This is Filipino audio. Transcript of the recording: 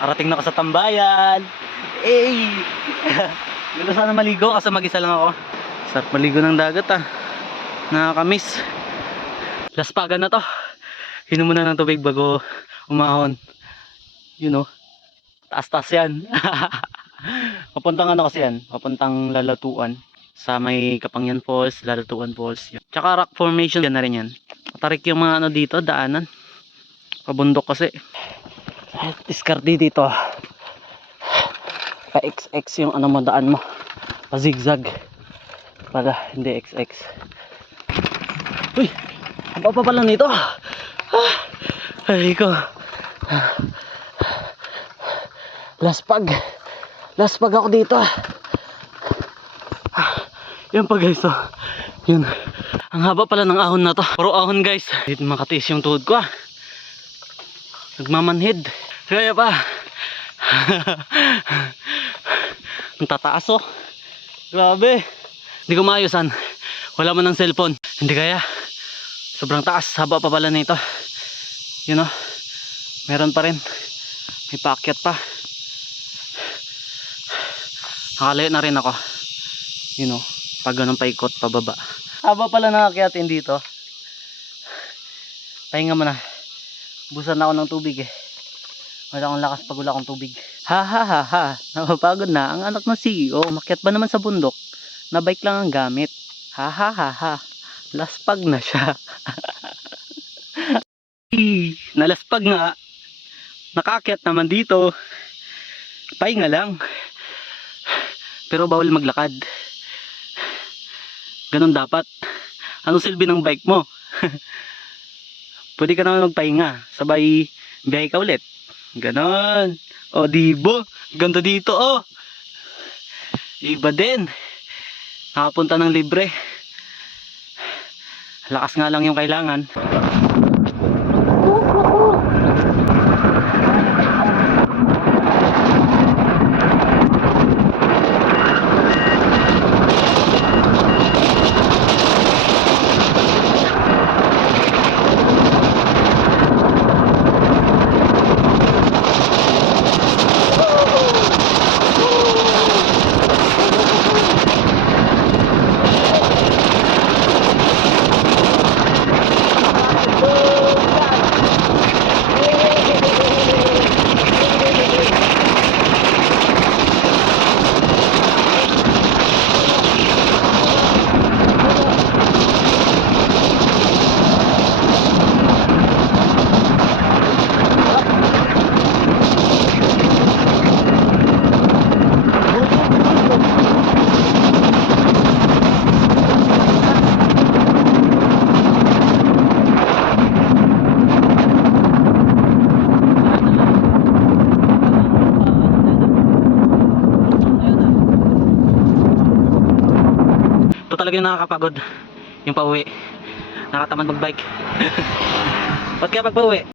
Arating na ako sa tambayan. Eh! Gusto sana maligo kasi mag-isa lang ako. Sarap maligo ng dagat ah. Nakakamiss. Laspagan na to. Inom muna ng tubig bago umahon. You know, taas-taas yan. Papuntang ano kasi yan, papuntang Lalatuan. Sa may Kapangyan Falls, Lalatuan Falls. Tsaka rock formation yan na rin yan. Matarik yung mga ano dito, daanan. Pabundok kasi. Diskarte dito. Pa XX yung ano mo daan mo. Pa zigzag. Para hindi XX. Uy! Ang pa pala nito. Ay ko. Laspag ako dito. Yan pa guys oh. Yun. Ang haba pala ng ahon na to. Puro ahon guys. Dito makatiis yung tuhod ko ah. Nagmamanhid. Kaya pa. Ang tataas oh. Grabe. Hindi ko maayosan. Wala man ng cellphone. Hindi kaya. Sobrang taas. Haba pa pala nito. You know. Meron pa rin. May paakyat pa. Nakalayo na rin ako. You know. Pag ganun paikot pababa. Haba pala nakakyatin dito. Pahinga mo na. Busan na ako ng tubig eh. Wala akong lakas pag wala akong tubig. Ha ha ha ha. Napapagod na ang anak ng CEO. Makyat ba naman sa bundok? Na bike lang ang gamit. Ha ha ha ha. Laspag na siya. Nalaspag nga. Nakakyat naman dito. Pahinga lang. Pero bawal maglakad. Ganon dapat. Anong silbi ng bike mo? Pwede ka naman magpahinga. Sabay biyahe ka ulit. Ganon. O dibo. Ganda dito oh. Iba din. Nakapunta ng libre. Lakas nga lang yung kailangan. Ito talaga yung nakakapagod. Yung pauwi. Nakatamad magbike. Ba't kaya pag pauwi?